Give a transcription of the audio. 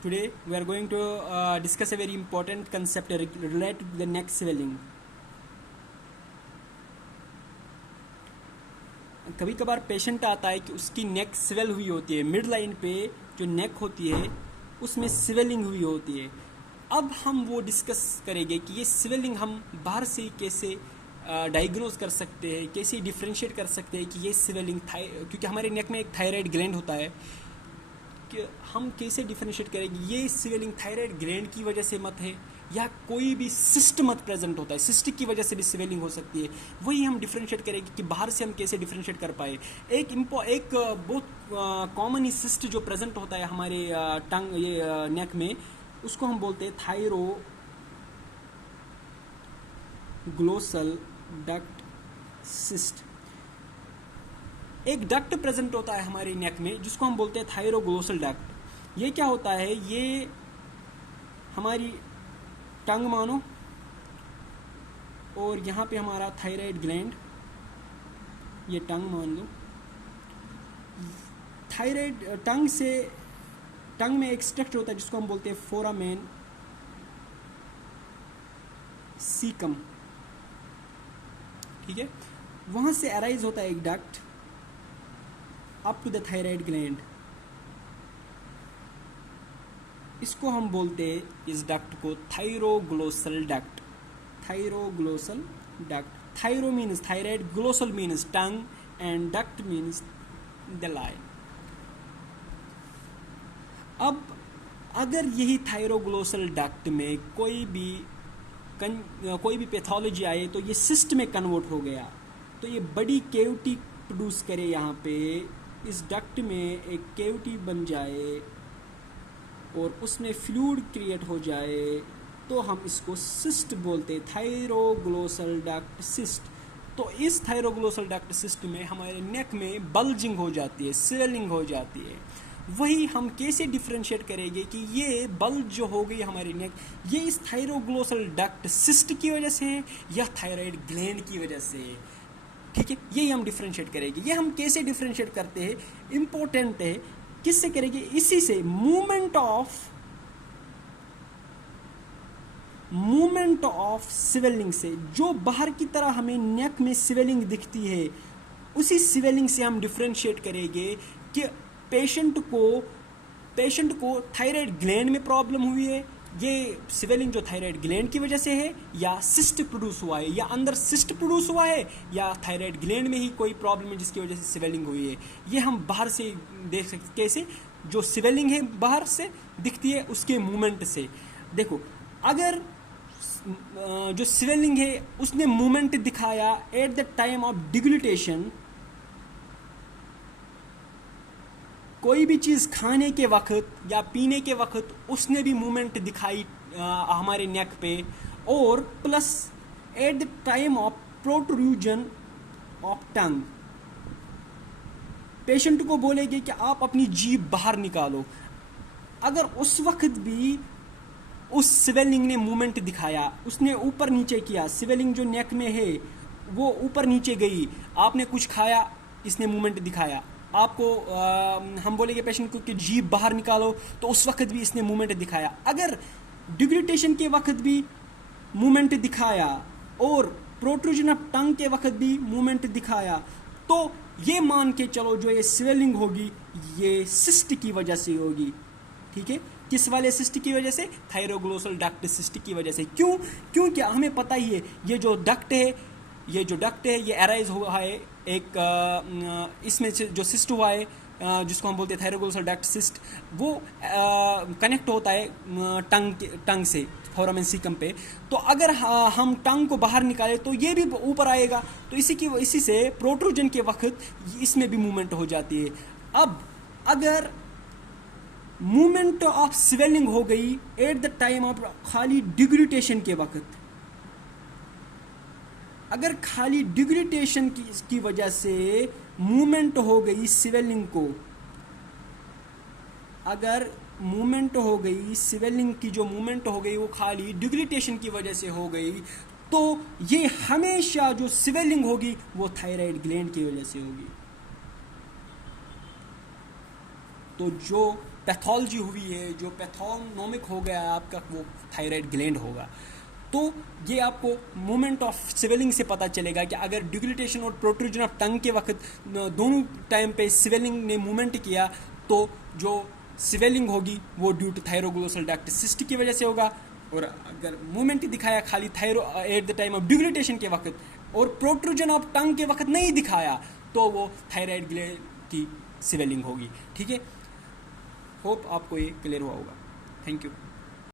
Today we are going to discuss a very important concept related to the neck swelling. कभी कभार patient आता है कि उसकी नेक स्वेल हुई होती है, मिड लाइन पे जो नेक होती है उसमें स्वेलिंग हुई होती है. अब हम वो डिस्कस करेंगे कि ये स्वेलिंग हम बाहर से कैसे डायग्नोज कर सकते हैं, कैसे डिफ्रेंशिएट कर सकते हैं कि ये स्वेलिंग क्योंकि हमारे नेक में एक थायराइड ग्लैंड होता है, कि हम कैसे डिफरेंशिएट करेंगे ये स्वेलिंग थायराइड ग्लैंड की वजह से मत है या कोई भी सिस्ट मत प्रेजेंट होता है, सिस्ट की वजह से भी स्वेलिंग हो सकती है. वही हम डिफरेंशिएट करेंगे कि बाहर से हम कैसे डिफरेंशिएट कर पाए. एक बहुत कॉमन ही सिस्ट जो प्रेजेंट होता है हमारे टंग ये नेक में, उसको हम बोलते हैं थायरो ग्लोसल डक्ट सिस्ट. एक डक्ट प्रेजेंट होता है हमारे नेक में जिसको हम बोलते हैं थायरोग्लोसल डक्ट. ये क्या होता है, ये हमारी टंग मानो और यहाँ पे हमारा थायराइड ग्लैंड, ये टंग मान लो. थायराइड टंग में एक स्ट्रक्चर होता है जिसको हम बोलते हैं फोरामेन सीकम. ठीक है, वहाँ से अराइज होता है एक duct up to the thyroid gland. इसको हम बोलते हैं इस डक्ट को thyroglossal duct. Thyroglossal duct. Thyro means thyroid, glossal means tongue and duct means the line. अब अगर यही थायरोग्लोसल डक्ट में कोई भी पैथोलॉजी आए तो ये सिस्ट में कन्वर्ट हो गया, तो ये बड़ी कैविटी प्रोड्यूस करे. यहाँ पे इस डक्ट में एक कैविटी बन जाए और उसमें फ्लूइड क्रिएट हो जाए, तो हम इसको सिस्ट बोलते हैं, थायरोग्लोसल डक्ट सिस्ट. तो इस थायरोग्लोसल डक्ट सिस्ट में हमारे नेक में बल्जिंग हो जाती है, स्वेलिंग हो जाती है. वही हम कैसे डिफरेंशिएट करेंगे कि ये बल्ज जो हो गई हमारी नेक, ये इस थायरोग्लोसल डक्ट सिस्ट की वजह से है या थायराइड ग्लैंड की वजह से है. ठीक है, यही हम डिफरेंशिएट करेंगे. ये हम कैसे डिफरेंशिएट करते हैं, इंपॉर्टेंट है. किससे करेंगे, इसी से मूवमेंट ऑफ स्वेलिंग से. जो बाहर की तरह हमें नेक में स्वेलिंग दिखती है, उसी स्वेलिंग से हम डिफरेंशिएट करेंगे कि पेशेंट को थायराइड ग्लैंड में प्रॉब्लम हुई है, ये स्वेलिंग जो थायराइड ग्लैंड की वजह से है, या सिस्ट प्रोड्यूस हुआ है, या अंदर सिस्ट प्रोड्यूस हुआ है, या थायराइड ग्लैंड में ही कोई प्रॉब्लम है जिसकी वजह से स्वेलिंग हुई है. ये हम बाहर से देख सकते. कैसे, जो स्वेलिंग है बाहर से दिखती है उसके मूवमेंट से. देखो, अगर जो स्वेलिंग है उसने मूवमेंट दिखाया एट द टाइम ऑफ डिग्लिटेशन, कोई भी चीज़ खाने के वक्त या पीने के वक्त उसने भी मूवमेंट दिखाई हमारे नेक पे, और plus eight the time of protrusion of tongue, patient को बोलेंगे कि आप अपनी जीभ बाहर निकालो. अगर उस वक्त भी उस स्वेलिंग ने मूवमेंट दिखाया, उसने ऊपर नीचे किया, स्वेलिंग जो नेक में है वो ऊपर नीचे गई, आपने कुछ खाया, इसने मूवमेंट दिखाया, आपको हम बोलेंगे पेशेंट को कि जीभ बाहर निकालो, तो उस वक्त भी इसने मूवमेंट दिखाया. अगर डिग्लिटेशन के वक्त भी मूवमेंट दिखाया और प्रोट्रूजन ऑफ टंग के वक्त भी मूवमेंट दिखाया, तो ये मान के चलो जो ये स्वेलिंग होगी ये सिस्ट की वजह से होगी. ठीक है, किस वाले सिस्ट की वजह से, थायरोग्लोसल डक्ट सिस्ट की वजह से. क्योंकि हमें पता ही है ये जो डक्ट है ये अराइज हुआ है एक इसमें से जो सिस्ट हुआ है जिसको हम बोलते हैं थायरोग्लोसल डक्ट सिस्ट, वो कनेक्ट होता है टंग से फोरामेन सीकम पे. तो अगर हम टंग को बाहर निकाले तो ये भी ऊपर आएगा, तो इसी से प्रोट्रूजन के वक्त इसमें भी मूवमेंट हो जाती है. अब अगर मूवमेंट ऑफ स्वेलिंग हो गई एट द टाइम ऑफ खाली डिग्लिटेशन के वक्त, अगर खाली डिग्लिटेशन की वजह से मूवमेंट हो गई स्वेलिंग को, अगर मूवमेंट हो गई स्वेलिंग की, जो मूवमेंट हो गई वो खाली डिग्लिटेशन की वजह से हो गई, तो ये हमेशा जो स्वेलिंग होगी वो थायराइड ग्लैंड की वजह से होगी. तो जो पैथोलॉजी हुई है, जो पैथोनोमिक हो गया है आपका, वो थायराइड ग्लैंड होगा। तो ये आपको मोमेंट ऑफ स्वेलिंग से पता चलेगा कि अगर डिग्लिटेशन और प्रोट्रूजन ऑफ टंग के वक्त दोनों टाइम पे स्वेलिंग ने मूवमेंट किया, तो जो स्वेलिंग होगी वो due to thyroglossal duct cyst की वजह से होगा। और अगर मूवमेंट दिखाया खाली thyro at the time of deglutition के वक्त और प्रोट्रूजन ऑफ टंग के वक्त नहीं दिखाया, तो वो थायराइड ग्लैंड की स्वेलिंग होगी। ठीक है, होप आपको ये क्लियर हुआ होगा। Thank you.